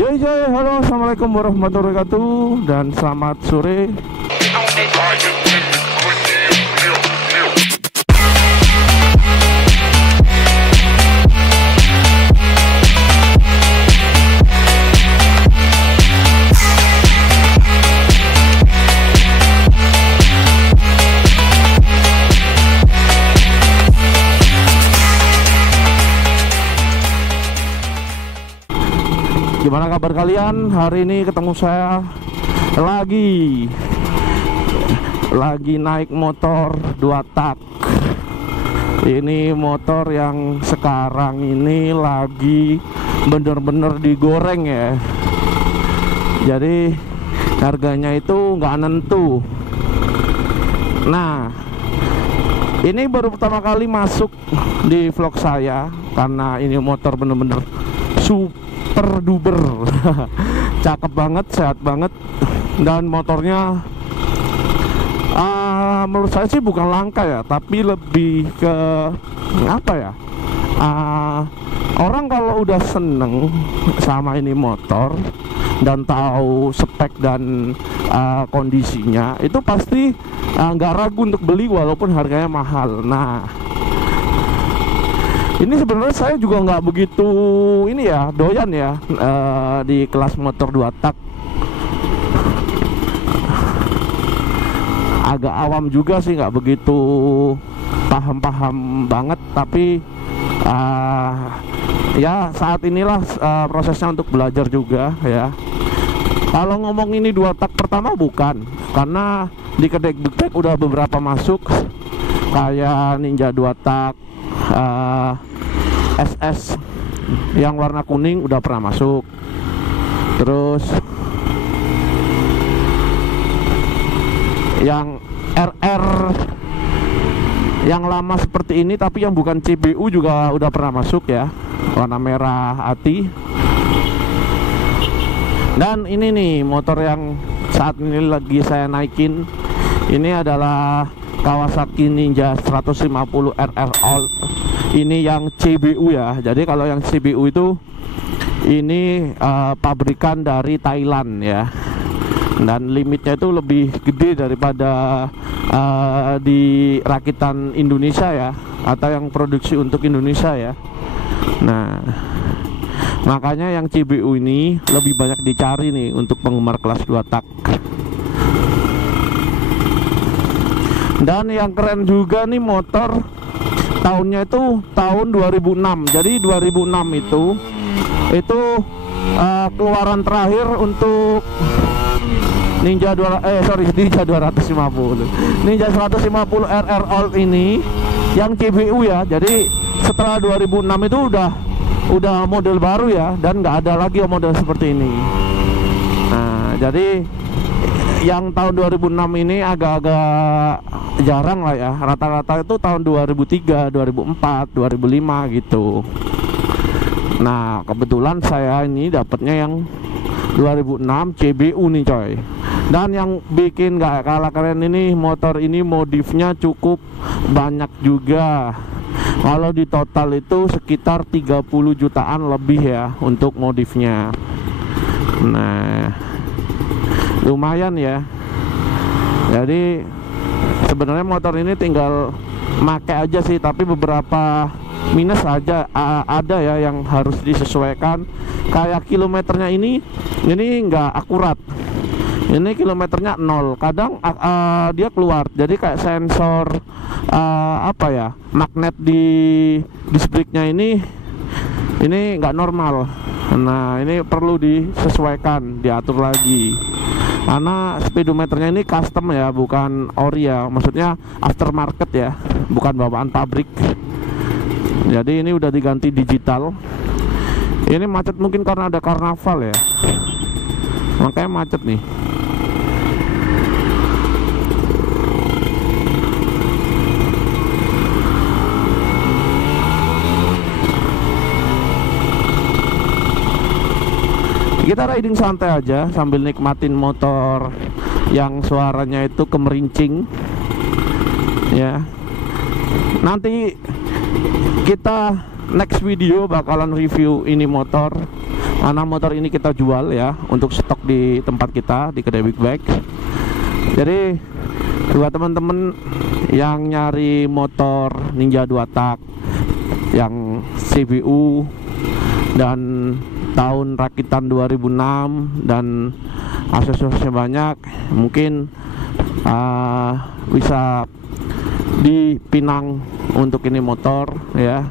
Halo, assalamualaikum warahmatullahi wabarakatuh, dan selamat sore. Gimana kabar kalian? Hari ini ketemu saya lagi naik motor 2 tak. Ini motor yang sekarang ini lagi bener-bener digoreng ya. Jadi harganya itu nggak nentu. Nah, ini baru pertama kali masuk di vlog saya karena ini motor bener-bener super duper cakep banget, sehat banget, dan motornya menurut saya sih bukan langka ya, tapi lebih ke apa ya, orang kalau udah seneng sama ini motor dan tahu spek dan kondisinya, itu pasti nggak ragu untuk beli walaupun harganya mahal. Nah, ini sebenarnya saya juga nggak begitu ini ya, doyan ya di kelas motor 2 tak. Agak awam juga sih, nggak begitu paham banget. Tapi ya saat inilah prosesnya untuk belajar juga ya. Kalau ngomong ini 2 tak pertama bukan, karena di kedek-kedek udah beberapa masuk, kayak Ninja 2 tak, SS yang warna kuning udah pernah masuk. Terus yang RR yang lama seperti ini tapi yang bukan CBU juga udah pernah masuk ya, warna merah hati. Dan ini nih motor yang saat ini lagi saya naikin, ini adalah Kawasaki Ninja 150 RR All. Ini yang CBU ya. Jadi kalau yang CBU itu ini pabrikan dari Thailand ya, dan limitnya itu lebih gede daripada di rakitan Indonesia ya, atau yang produksi untuk Indonesia ya. Nah, makanya yang CBU ini lebih banyak dicari nih untuk penggemar kelas 2 tak. Dan yang keren juga nih motor, tahunnya itu tahun 2006. Jadi 2006 itu keluaran terakhir untuk Ninja 250. Ninja 150 RR All ini yang CBU ya. Jadi setelah 2006 itu udah model baru ya, dan nggak ada lagi model seperti ini. Nah, jadi yang tahun 2006 ini agak-agak jarang lah ya. Rata-rata itu tahun 2003, 2004, 2005 gitu. Nah, kebetulan saya ini dapatnya yang 2006 CBU nih coy. Dan yang bikin gak kalah keren ini, motor ini modifnya cukup banyak juga. Kalau di total itu sekitar 30 jutaan lebih ya untuk modifnya. Nah, lumayan ya. Jadi sebenarnya motor ini tinggal make aja sih, tapi beberapa minus aja ada ya yang harus disesuaikan. Kayak kilometernya ini nggak akurat. Ini kilometernya 0. Kadang dia keluar. Jadi kayak sensor apa ya, magnet di disc brake-nya ini nggak normal. Nah, ini perlu disesuaikan, diatur lagi. Karena speedometernya ini custom ya, bukan ori ya, maksudnya aftermarket ya, bukan bawaan pabrik. Jadi ini udah diganti digital. Ini macet mungkin karena ada karnaval ya, makanya macet nih. Kita riding santai aja sambil nikmatin motor yang suaranya itu kemerincing ya. Nanti kita next video bakalan review ini motor mana motor ini kita jual ya, untuk stok di tempat kita di kedai Big Bike. Jadi buat teman-teman yang nyari motor Ninja 2 tak yang CBU dan tahun rakitan 2006 dan aksesorisnya banyak, mungkin bisa dipinang untuk ini motor ya.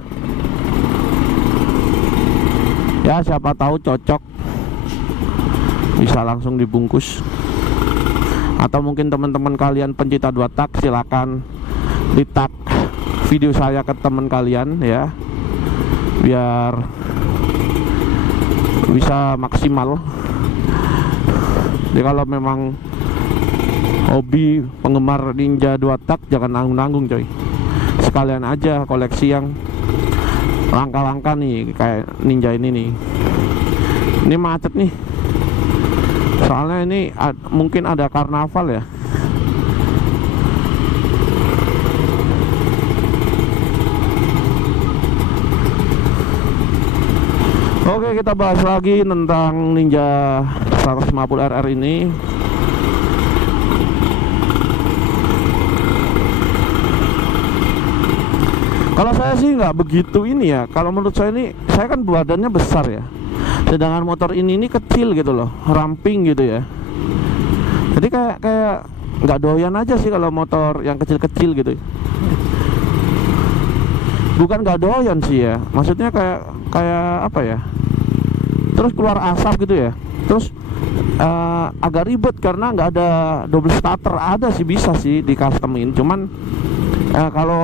Ya siapa tahu cocok, bisa langsung dibungkus. Atau mungkin teman-teman kalian pencinta 2 tak, silakan di tag video saya ke teman kalian ya, biar bisa maksimal. Jadi kalau memang hobi penggemar Ninja 2 tak, jangan nanggung-nanggung coy, sekalian aja koleksi yang langka-langka nih, kayak Ninja ini nih. Ini macet nih, soalnya ini mungkin ada karnaval ya. Oke, kita bahas lagi tentang Ninja 150 RR ini. Kalau saya sih nggak begitu ini ya. Kalau menurut saya ini, saya kan badannya besar ya, sedangkan motor ini kecil gitu loh, ramping gitu ya. Jadi kayak nggak doyan aja sih kalau motor yang kecil-kecil gitu. Bukan nggak doyan sih ya, maksudnya kayak apa ya, terus keluar asap gitu ya. Terus agak ribet karena nggak ada double starter. Ada sih, bisa sih di customin, cuman kalau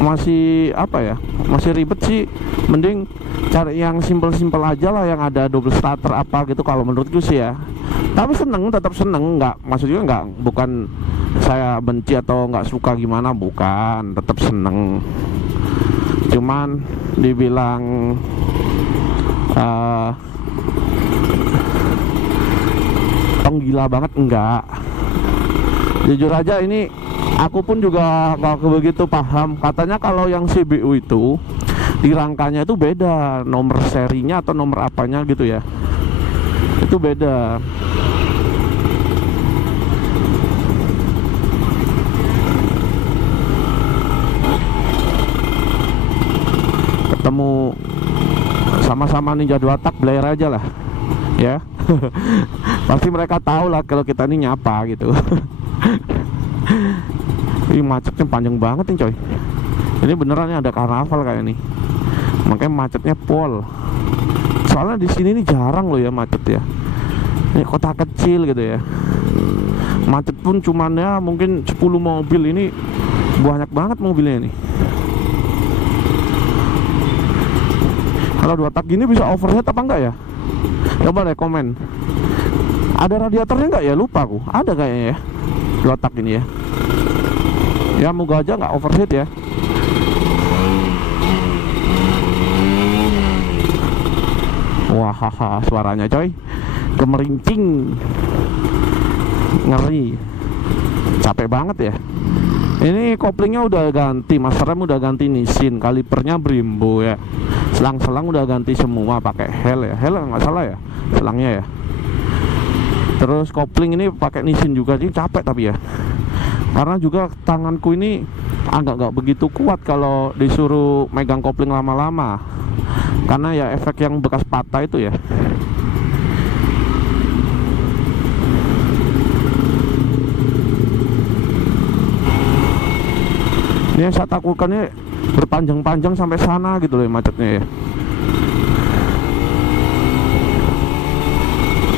masih apa ya, masih ribet sih, mending cari yang simple-simple aja lah, yang ada double starter apa gitu kalau menurutku sih ya. Tapi seneng, tetap seneng, nggak, maksudnya nggak, bukan saya benci atau nggak suka gimana, bukan, tetap seneng. Cuman dibilang penggila banget enggak. Jujur aja ini aku pun juga nggak begitu paham. Katanya kalau yang CBU itu di rangkanya itu beda, nomor serinya atau nomor apanya gitu ya, itu beda. Ketemu sama-sama Ninja 2 tak, Blair aja lah ya. Pasti mereka tahu lah kalau kita ini nyapa gitu. Ini macetnya panjang banget nih coy. Ini beneran ada karnaval kayak nih, makanya macetnya pol. Soalnya di sini nih jarang loh ya macet ya. Ini kota kecil gitu ya, macet pun cuman ya mungkin 10 mobil. Ini banyak banget mobilnya nih. Kalau 2 tak gini bisa overhead apa enggak ya? Coba deh komen. Ada radiatornya enggak ya? Lupa aku. Ada kayaknya ya 2 tak ini ya. Ya moga aja nggak overheat ya. Wah, suaranya coy, gemerincing, ngeri, capek banget ya. Ini koplingnya udah ganti, master rem udah ganti Nissin, kalipernya Brembo ya, selang-selang udah ganti semua, pakai hel ya, hel nggak salah ya, selangnya ya. Terus kopling ini pakai Nissin juga, jadi capek tapi ya. Karena juga tanganku ini agak nggak begitu kuat kalau disuruh megang kopling lama-lama, karena ya efek yang bekas patah itu ya. Ini yang saya takutkannya berpanjang-panjang sampai sana gitu loh macetnya ya.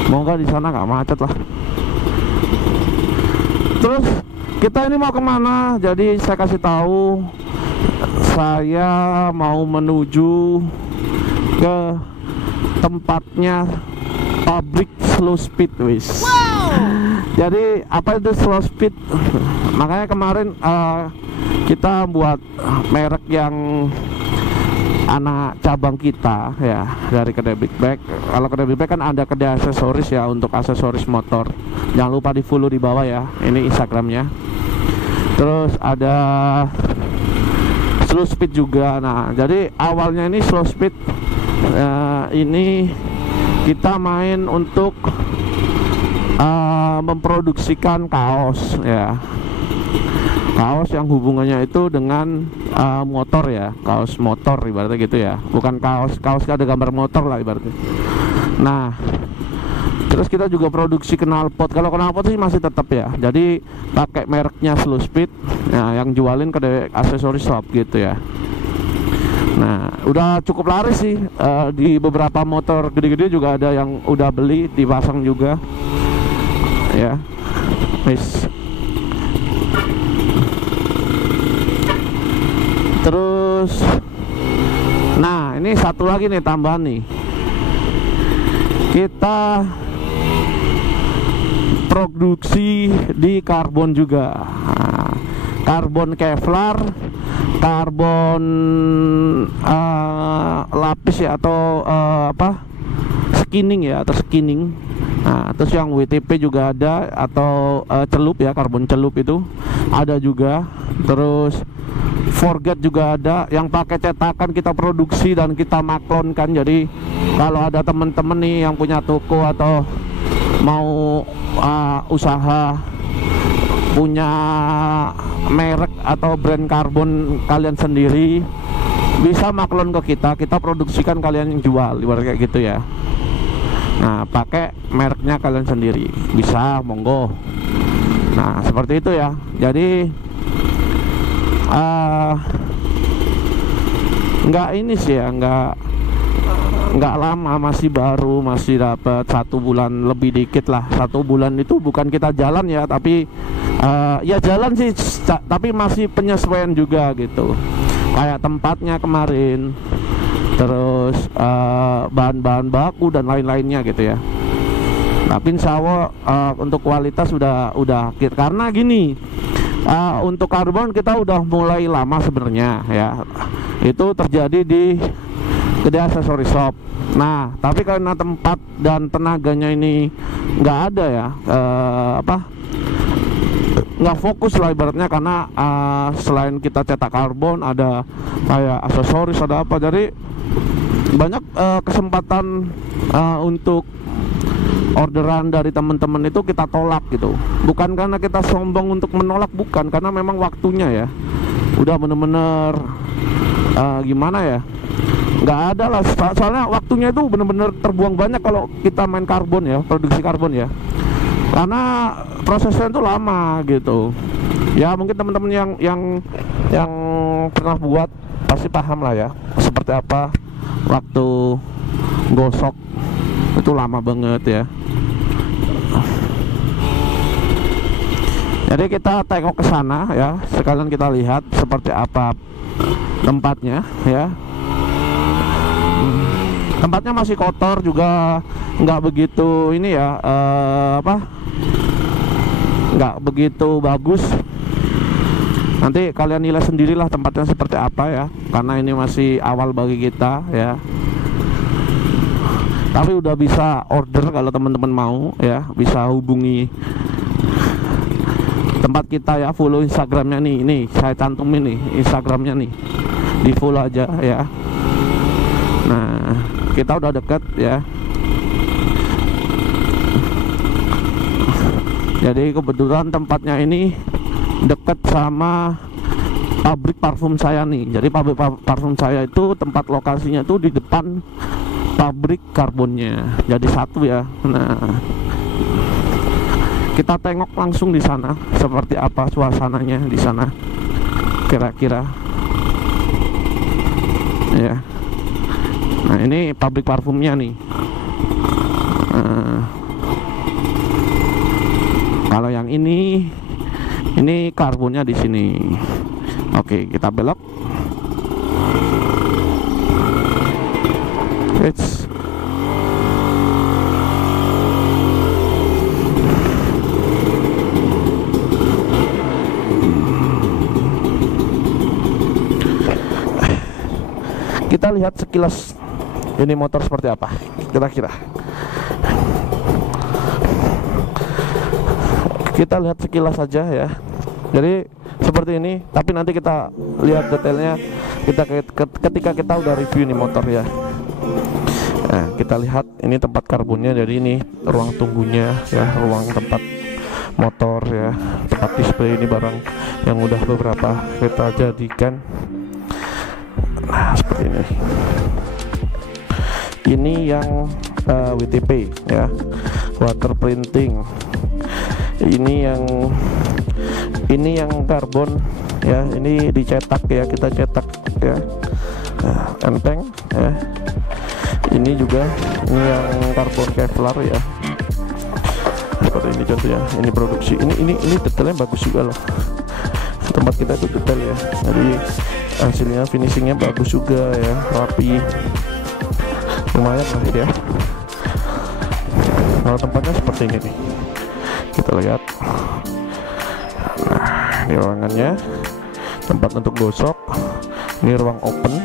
Semoga di sana nggak macet lah. Terus kita ini mau kemana? Jadi saya kasih tahu, saya mau menuju ke tempatnya pabrik slow speed wis. Wow. Jadi apa itu slow speed? Makanya kemarin kita buat merek yang anak cabang kita ya, dari kedai Big Bike. Kalau kedai Big Bike kan ada kedai aksesoris ya, untuk aksesoris motor. Jangan lupa di follow di bawah ya, ini Instagramnya. Terus ada slow speed juga. Nah jadi awalnya ini slow speed ini kita main untuk memproduksikan kaos ya, kaos yang hubungannya itu dengan motor ya, kaos motor ibaratnya gitu ya, bukan kaos ada gambar motor lah ibaratnya. Nah, terus kita juga produksi knalpot. Kalau knalpot sih masih tetap ya, jadi pakai mereknya Slow Speed ya, yang jualin ke aksesoris shop gitu ya. Nah, udah cukup laris sih, di beberapa motor gede-gede juga ada yang udah beli dipasang juga ya. Terus nah ini satu lagi nih tambahan nih, kita produksi di karbon juga. Nah, karbon Kevlar, karbon lapis ya, atau skinning ya, atau skinning. Nah, terus yang WTP juga ada, atau celup ya, karbon celup itu ada juga. Terus forget juga ada, yang pakai cetakan kita produksi dan kita maklonkan. Jadi kalau ada temen-temen nih yang punya toko atau mau usaha punya merek atau brand karbon kalian sendiri, bisa maklon ke kita produksikan, kalian yang jual ibarat kayak gitu ya. Nah, pakai mereknya kalian sendiri bisa, monggo. Nah, seperti itu ya. Jadi nggak ini sih ya, nggak lama, masih baru, masih dapat 1 bulan lebih dikit lah. 1 bulan itu bukan kita jalan ya, tapi ya jalan sih, tapi masih penyesuaian juga gitu, kayak tempatnya kemarin, terus bahan-bahan baku dan lain-lainnya gitu ya. Tapi insya Allah untuk kualitas udah karena gini, untuk karbon kita udah mulai lama sebenarnya ya, itu terjadi di gede aksesoris shop. Nah, tapi karena tempat dan tenaganya ini nggak ada ya, nggak fokus lah ibaratnya, karena selain kita cetak karbon ada kayak aksesoris, ada apa, jadi banyak kesempatan untuk orderan dari teman-teman itu kita tolak gitu. Bukan karena kita sombong untuk menolak, bukan, karena memang waktunya ya udah bener-bener gimana ya, nggak ada lah, soalnya waktunya itu bener-bener terbuang banyak kalau kita main karbon ya, produksi karbon ya, karena prosesnya itu lama gitu ya. Mungkin teman-teman yang pernah buat pasti paham lah ya, seperti apa waktu gosok itu lama banget ya. Jadi kita tengok ke sana ya, sekalian kita lihat seperti apa tempatnya ya. Tempatnya masih kotor juga, nggak begitu ini ya, nggak begitu bagus. Nanti kalian nilai sendirilah tempatnya seperti apa ya, karena ini masih awal bagi kita ya. Tapi udah bisa order, kalau teman-teman mau ya bisa hubungi tempat kita ya, follow Instagramnya nih, ini saya cantumin nih Instagramnya nih, di follow aja ya. Nah, kita udah deket ya. Jadi kebetulan tempatnya ini deket sama pabrik parfum saya nih. Jadi pabrik parfum saya itu tempat lokasinya itu di depan pabrik karbonnya, jadi satu ya. Nah, kita tengok langsung di sana seperti apa suasananya di sana kira-kira ya. Nah, ini pabrik parfumnya nih. Kalau yang ini karbonnya di sini. Oke, kita belok. It's kita lihat sekilas ini motor seperti apa kira-kira. Kita lihat sekilas saja ya. Jadi seperti ini, tapi nanti kita lihat detailnya ketika kita udah review nih motor ya. Nah, kita lihat ini tempat karbonnya. Jadi ini ruang tunggunya ya, ruang tempat motor ya, tempat display. Ini barang yang udah beberapa kita jadikan. Nah, seperti ini. Ini yang WTP ya, water printing. Ini yang karbon ya, ini dicetak ya, kita cetak ya. Nah, enteng ya. Ini juga ini yang karbon Kevlar ya, seperti ini contohnya. Ini produksi, ini detailnya bagus juga loh. Tempat kita itu detail ya, jadi hasilnya finishingnya bagus juga ya, rapi, lumayan lah ya. Kalau tempatnya seperti ini nih, kita lihat. Nah, ini ruangannya, tempat untuk gosok. Ini ruang open,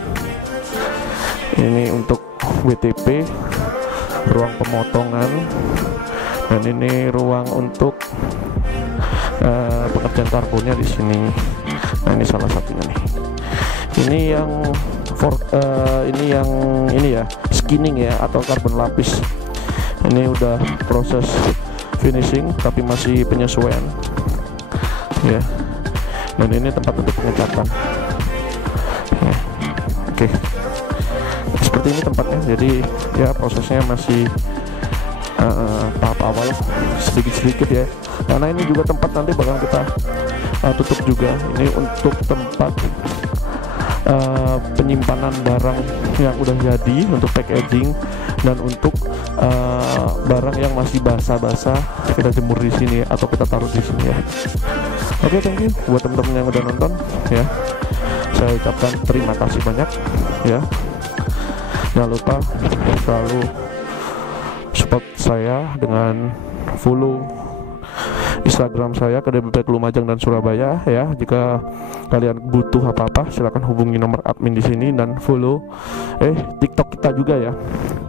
ini untuk WTP, ruang pemotongan, dan ini ruang untuk pekerjaan karbonnya di sini. Nah, ini salah satunya nih. Ini yang ini ya, skinning ya, atau karbon lapis. Ini udah proses finishing tapi masih penyesuaian ya. Dan ini tempat untuk pengecatan ya. Oke. Seperti ini tempatnya. Jadi ya prosesnya masih tahap awal, sedikit-sedikit ya. Karena ini juga tempat nanti bakal kita tutup juga. Ini untuk tempat penyimpanan barang yang udah jadi, untuk packaging, dan untuk barang yang masih basah-basah kita jemur di sini atau kita taruh di sini ya. Oke, thank you buat teman-teman yang udah nonton ya. Saya ucapkan terima kasih banyak ya. Jangan lupa selalu support saya dengan follow Instagram saya KDBP Lumajang dan Surabaya ya. Jika kalian butuh apa-apa silahkan hubungi nomor admin di sini, dan follow TikTok kita juga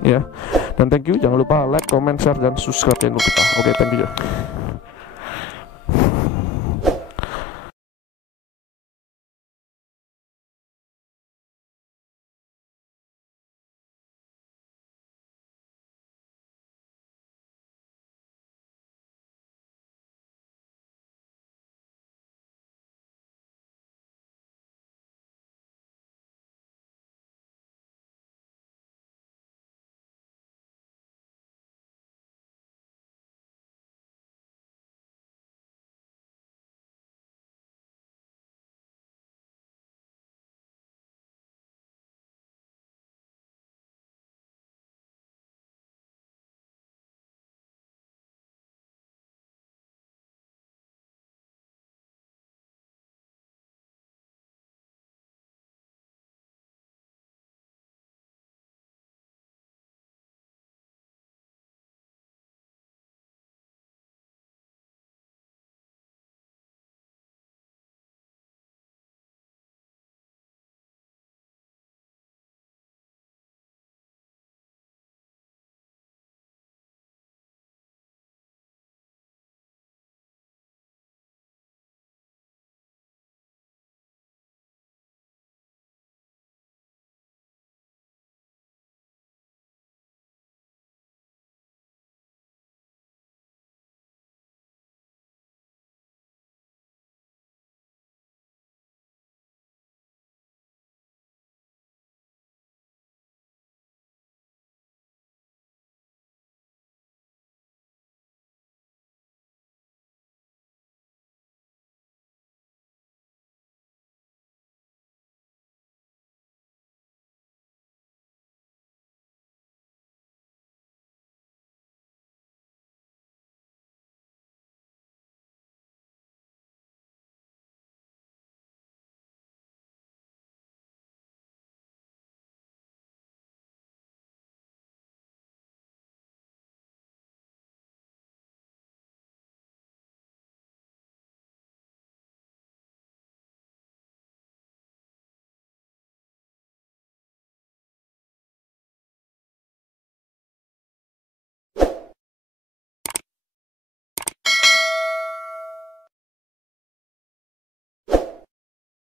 ya. Dan thank you, jangan lupa like, comment, share, dan subscribe channel kita. Oke, thank you.